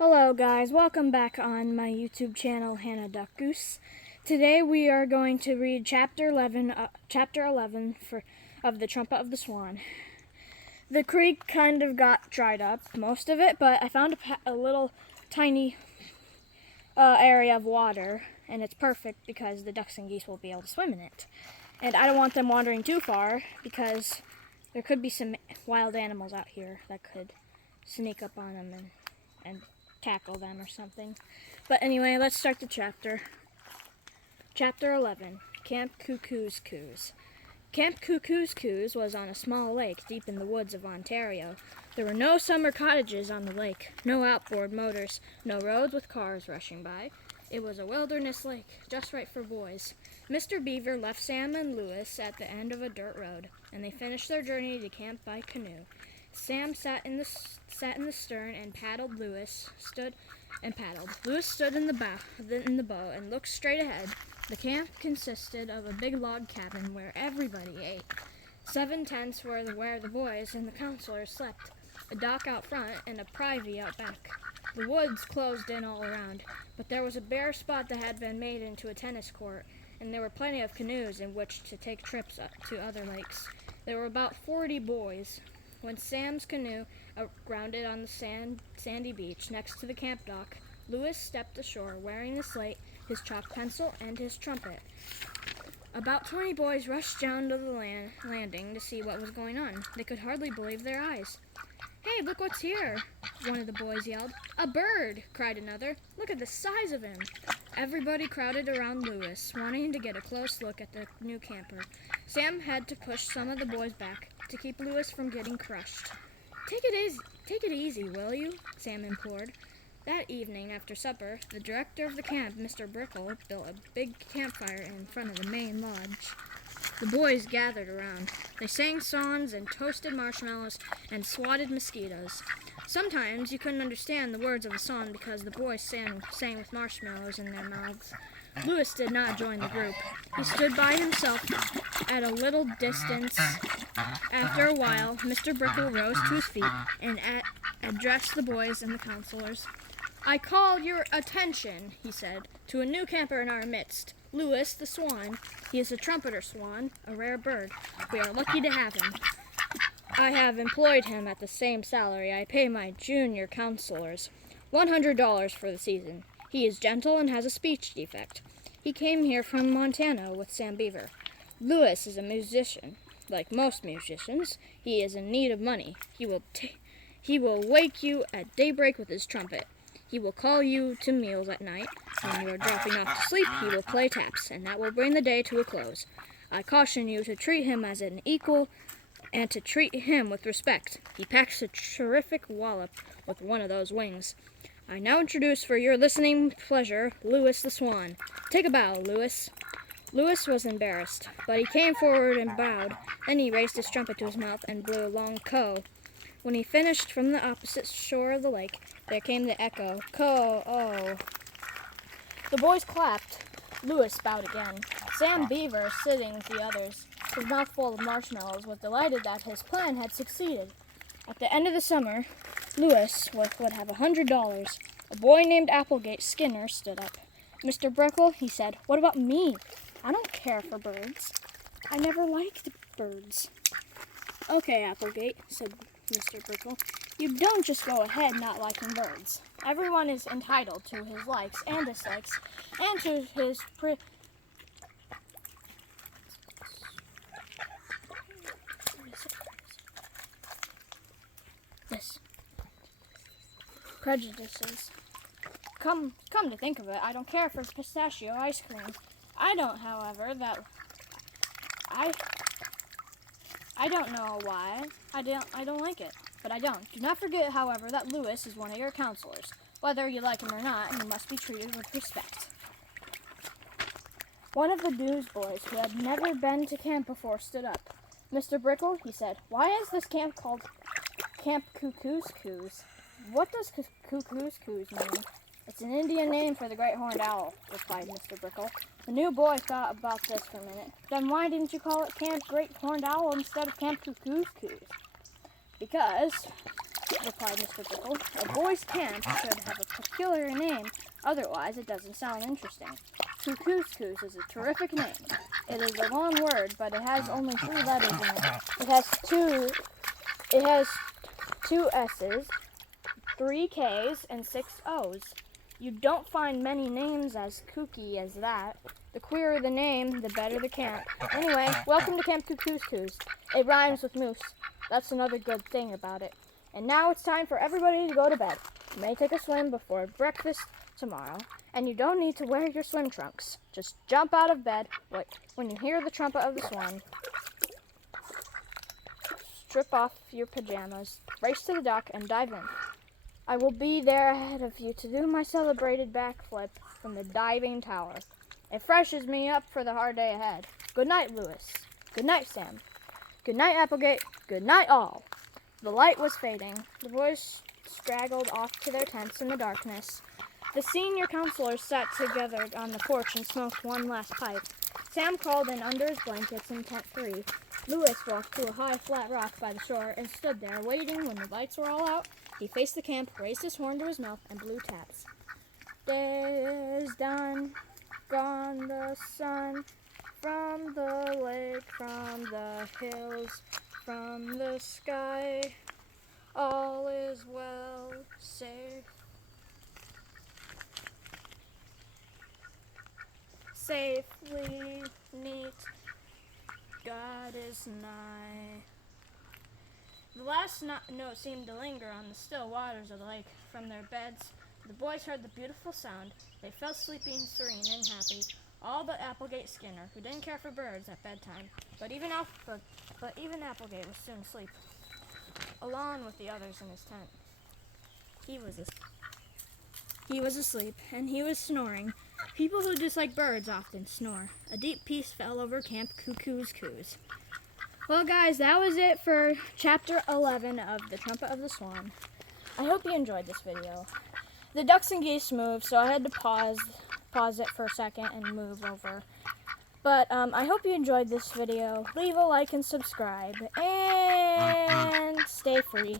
Hello guys, welcome back on my YouTube channel, Hannah Duck Goose. Today we are going to read chapter 11 of The Trumpet of the Swan. The creek kind of got dried up, most of it, but I found a little tiny area of water, and it's perfect because the ducks and geese will be able to swim in it. And I don't want them wandering too far because there could be some wild animals out here that could sneak up on them and tackle them or something. But anyway, let's start the chapter. Chapter 11, Camp Cuckoo's Coos. Camp Cuckoo's Coos was on a small lake deep in the woods of Ontario. There were no summer cottages on the lake, no outboard motors, no roads with cars rushing by. It was a wilderness lake, just right for boys. Mr. Beaver left Sam and Lewis at the end of a dirt road, and they finished their journey to camp by canoe. Sam sat in the stern and paddled. Lewis stood in the boat and looked straight ahead. The camp consisted of a big log cabin where everybody ate. 7 tents were where the boys and the counselors slept, a dock out front and a privy out back. The woods closed in all around, but there was a bare spot that had been made into a tennis court, and there were plenty of canoes in which to take trips up to other lakes. There were about 40 boys. When Sam's canoe grounded on the sandy beach next to the camp dock, Lewis stepped ashore wearing his slate, his chalk pencil, and his trumpet. About 20 boys rushed down to the landing to see what was going on. They could hardly believe their eyes. "Hey, look what's here!" one of the boys yelled. "A bird!" cried another. "Look at the size of him!" Everybody crowded around Lewis, wanting to get a close look at the new camper. Sam had to push some of the boys back to keep Lewis from getting crushed. Take it easy, will you?" Sam implored. That evening, after supper, the director of the camp, Mr. Brickle, built a big campfire in front of the main lodge. The boys gathered around. They sang songs and toasted marshmallows and swatted mosquitoes. Sometimes you couldn't understand the words of a song because the boys sang with marshmallows in their mouths. Lewis did not join the group. He stood by himself at a little distance. After a while, Mr. Brickle rose to his feet and addressed the boys and the counselors. "I call your attention," he said, "to a new camper in our midst, Lewis the Swan. He is a trumpeter swan, a rare bird. We are lucky to have him. I have employed him at the same salary I pay my junior counselors, $100 for the season. He is gentle and has a speech defect. He came here from Montana with Sam Beaver. Lewis is a musician. Like most musicians, he is in need of money. He will wake you at daybreak with his trumpet. He will call you to meals at night. When you are dropping off to sleep, he will play taps, and that will bring the day to a close. I caution you to treat him as an equal and to treat him with respect. He packs a terrific wallop with one of those wings. I now introduce for your listening pleasure, Lewis the Swan. Take a bow, Lewis." Lewis was embarrassed, but he came forward and bowed. Then he raised his trumpet to his mouth and blew a long "co." When he finished from the opposite shore of the lake, there came the echo, "Co-oh." The boys clapped. Lewis bowed again. Sam Beaver, sitting with the others, his mouth full of marshmallows, was delighted that his plan had succeeded. At the end of the summer, Lewis would have $100. A boy named Applegate Skinner stood up. "Mr. Brickle," he said, "what about me? I don't care for birds. I never liked birds." "Okay, Applegate," said Mr. Brickle, "you don't just go ahead not liking birds. Everyone is entitled to his likes and dislikes, and to his prejudices. Come to think of it, I don't care for pistachio ice cream. I don't, however, I don't know why. I don't like it, but I don't. Do not forget, however, that Lewis is one of your counselors. Whether you like him or not, he must be treated with respect." One of the newsboys, who had never been to camp before, stood up. "Mr. Brickle," he said, "why is this camp called Camp Cuckoo's Coos?" "What does Cuckoo's Coos mean?" "It's an Indian name for the great horned owl," replied Mr. Brickle. The new boy thought about this for a minute. "Then why didn't you call it Camp Great Horned Owl instead of Camp Cuckoo's Coos?" "Because replied Mr. Pickle. A boys' camp should have a peculiar name, otherwise it doesn't sound interesting. Cuckoo's Coos is a terrific name. It is a long word, but it has only 3 letters in it. It has two S's, 3 K's, and 6 O's. You don't find many names as kooky as that. The queerer the name, the better the camp. Anyway, welcome to Camp Cuckoo's Coos. It rhymes with moose. That's another good thing about it. And now it's time for everybody to go to bed. You may take a swim before breakfast tomorrow, and you don't need to wear your swim trunks. Just jump out of bed when you hear the trumpet of the swan. Strip off your pajamas, race to the dock, and dive in. I will be there ahead of you to do my celebrated backflip from the diving tower. It freshes me up for the hard day ahead. Good night, Lewis. Good night, Sam. Good night, Applegate. Good night, all. The light was fading. The boys straggled off to their tents in the darkness. The senior counselors sat together on the porch and smoked one last pipe. Sam crawled in under his blankets in tent 3. Lewis walked to a high, flat rock by the shore and stood there, waiting when the lights were all out. He faced the camp, raised his horn to his mouth, and blew taps. Day is done, gone the sun, from the lake, from the hills, from the sky. All is well, safe. Safely neat, God is nigh. The last note seemed to linger on the still waters of the lake. From their beds, the boys heard the beautiful sound. They fell sleeping, serene, and happy, all but Applegate Skinner, who didn't care for birds at bedtime. But even Applegate was soon asleep, along with the others in his tent. He was asleep, and he was snoring. People who dislike birds often snore. A deep peace fell over Camp Cuckoo's Coos. Well, guys, that was it for Chapter 11 of The Trumpet of the Swan. I hope you enjoyed this video. The ducks and geese moved, so I had to pause it for a second and move over. But I hope you enjoyed this video. Leave a like and subscribe, and stay free.